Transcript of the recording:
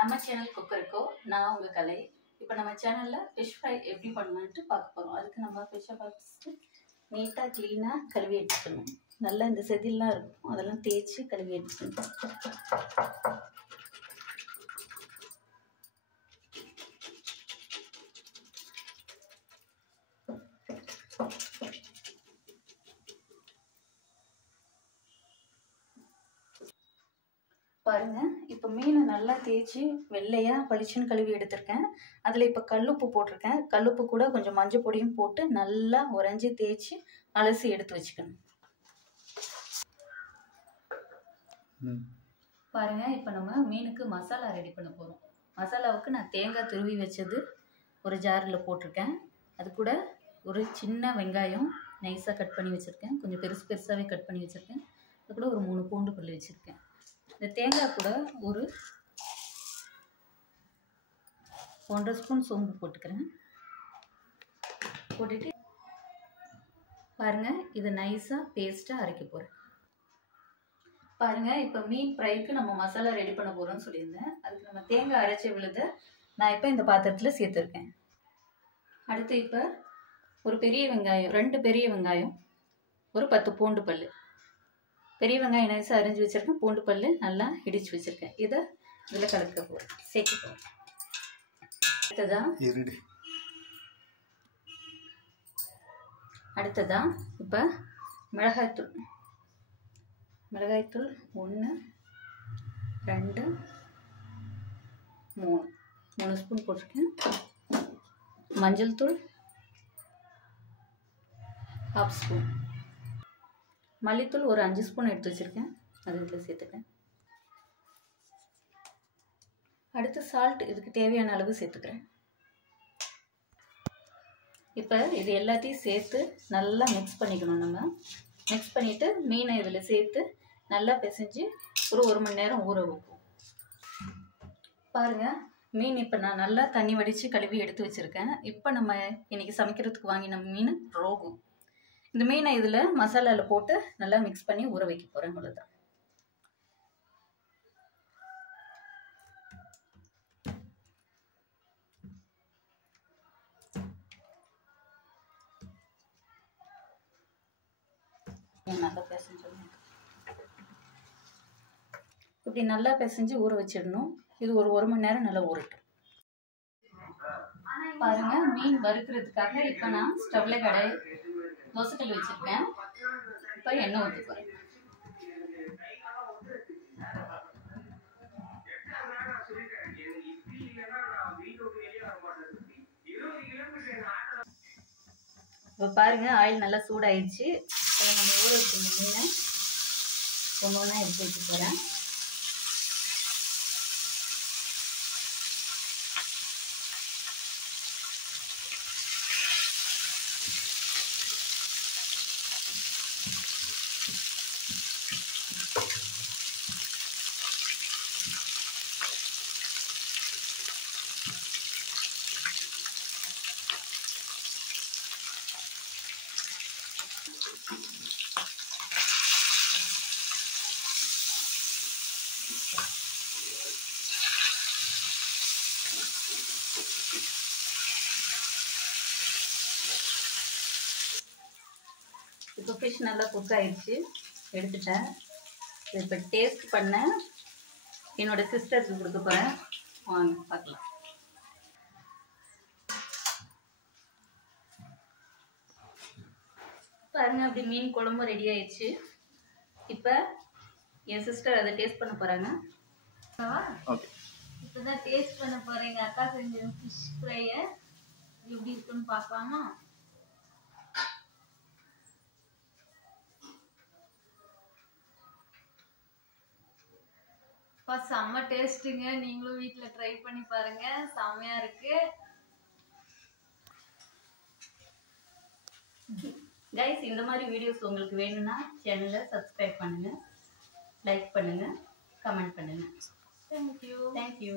நம்ம சேனல் குக்கருக்கோ நான் உங்கள் கலை. இப்போ நம்ம சேனலில் ஃபிஷ் ஃப்ரை எப்படி பண்ணலான்ட்டு பார்க்க போகிறோம். அதுக்கு நம்ம ஃபிஷ்ஷை ஃபஸ்ட்டு நீட்டாக க்ளீனாக கழுவி எடுத்துக்கணும். நல்லா இந்த செதில்லாம் இருக்கும், அதெல்லாம் தேய்ச்சி கழுவி எடுத்துக்கணும். பாருங்க, இப்போ மீனை நல்லா தேய்ச்சி வெள்ளையாக பளிச்சுன்னு கழுவி எடுத்திருக்கேன். அதில் இப்போ கல்லுப்பு போட்டிருக்கேன். கல்லுப்பு கூட கொஞ்சம் மஞ்சள் பொடியும் போட்டு நல்லா உறைஞ்சி தேய்ச்சி அலசி எடுத்து வச்சுக்கணும். பாருங்க, இப்போ நம்ம மீனுக்கு மசாலா ரெடி பண்ண போகிறோம். மசாலாவுக்கு நான் தேங்காய் துருவி வச்சது ஒரு ஜாரில் போட்டிருக்கேன். அது கூட ஒரு சின்ன வெங்காயம் நைஸாக கட் பண்ணி வச்சுருக்கேன். கொஞ்சம் பெருசாகவே கட் பண்ணி வச்சுருக்கேன். அது கூட ஒரு 3 பூண்டு பல் வச்சுருக்கேன். இந்த தேங்காய் கூட ஒரு 1.5 ஸ்பூன் சோம்பு போட்டுக்கிறேன். போட்டுட்டு பாருங்கள், இதை நைஸாக பேஸ்ட்டாக அரைக்க போகிறேன். பாருங்கள், இப்போ மீன் ஃப்ரைக்கு நம்ம மசாலா ரெடி பண்ண போகிறோம்னு சொல்லியிருந்தேன். அதுக்கு நம்ம தேங்காய் அரைச்சி விழுத நான் இப்போ இந்த பாத்திரத்தில் சேர்த்துருக்கேன். அடுத்து இப்போ ஒரு பெரிய வெங்காயம், 2 பெரிய வெங்காயம், ஒரு 10 பூண்டு பல். பெரிய வெங்காயம் நைஸாக அரிஞ்சு வச்சுருக்கேன். பூண்டு பல் நல்லா இடித்து வச்சுருக்கேன். இதை இதில் கலக்க போகிறேன், சேர்த்துப்போம். அடுத்ததான் இப்போ மிளகாய்த்தூள் 1 2 3 ஸ்பூன் போட்டிருக்கேன். மஞ்சள் தூள் 1/2 ஸ்பூன். மல்லித்தூள் ஒரு 5 ஸ்பூன் எடுத்து வச்சுருக்கேன். அது இதில் சேர்த்துக்கிறேன். அடுத்து சால்ட் இதுக்கு தேவையான அளவு சேர்த்துக்கிறேன். இப்போ இது எல்லாத்தையும் சேர்த்து நல்லா மிக்ஸ் பண்ணிக்கணும். நம்ம மிக்ஸ் பண்ணிவிட்டு மீனை இதில் சேர்த்து நல்லா பிசைஞ்சு ஒரு 1 மணி நேரம் ஊற வைப்போம். பாருங்கள், மீன் இப்போ நான் நல்லா தண்ணி வடித்து கழுவி எடுத்து வச்சுருக்கேன். இப்போ நம்ம இன்றைக்கி சமைக்கிறதுக்கு வாங்கின மீன் ரோகு. இந்த மீனை இதில் மசாலாவில் போட்டு நல்லா மிக்ஸ் பண்ணி ஊற வைக்க போகிறேன். அவ்வளோதான். நல்லா பிசைஞ்சு இப்படி நல்லா பிசைஞ்சு ஊற வச்சிடணும். இது ஒரு 1 மணி நேரம் நல்லா ஊறட்டும். பாருங்க, மீன் வறுக்கிறதுக்காக இப்போ நான் ஸ்டவ்ல தோசைக்கல் வச்சிருக்கேன். இப்போ எண்ணெய் ஊற்றி போகிறேன். இப்போ பாருங்க, ஆயில் நல்லா சூடாயிடுச்சு. நம்ம ஊற வச்சிருந்த மீனை ஒன்றா எடுத்து வச்சு போகிறேன். இப்போ ஃபிஷ் நல்லா குக் ஆகிடுச்சு, எடுத்துட்டேன். இப்போ டேஸ்ட் பண்ண என்னோட சிஸ்டருக்கு கொடுக்க போகிறேன். வாங்க பார்க்கலாம். பாருங்க, அப்படி மீன் குழம்பு ரெடி ஆயிடுச்சு. இப்போ என் சிஸ்டர் அதை டேஸ்ட் பண்ண போகிறாங்க. இப்போ தான் டேஸ்ட் பண்ண போகிறேன். எங்கள் அக்கா செஞ்ச ஃபிஷ் ஃப்ரையை எப்படி இருக்குன்னு பார்க்கலாமா? செம்ம டேஸ்ட்டுங்க. நீங்களும் வீட்டில் ட்ரை பண்ணி பாருங்க, செம்மையா இருக்கு. கைஸ், இந்த மாதிரி வீடியோஸ் உங்களுக்கு வேணும்னா சேனலை சப்ஸ்கிரைப் பண்ணுங்க, லைக் பண்ணுங்க, கமெண்ட் பண்ணுங்க. தேங்க்யூ.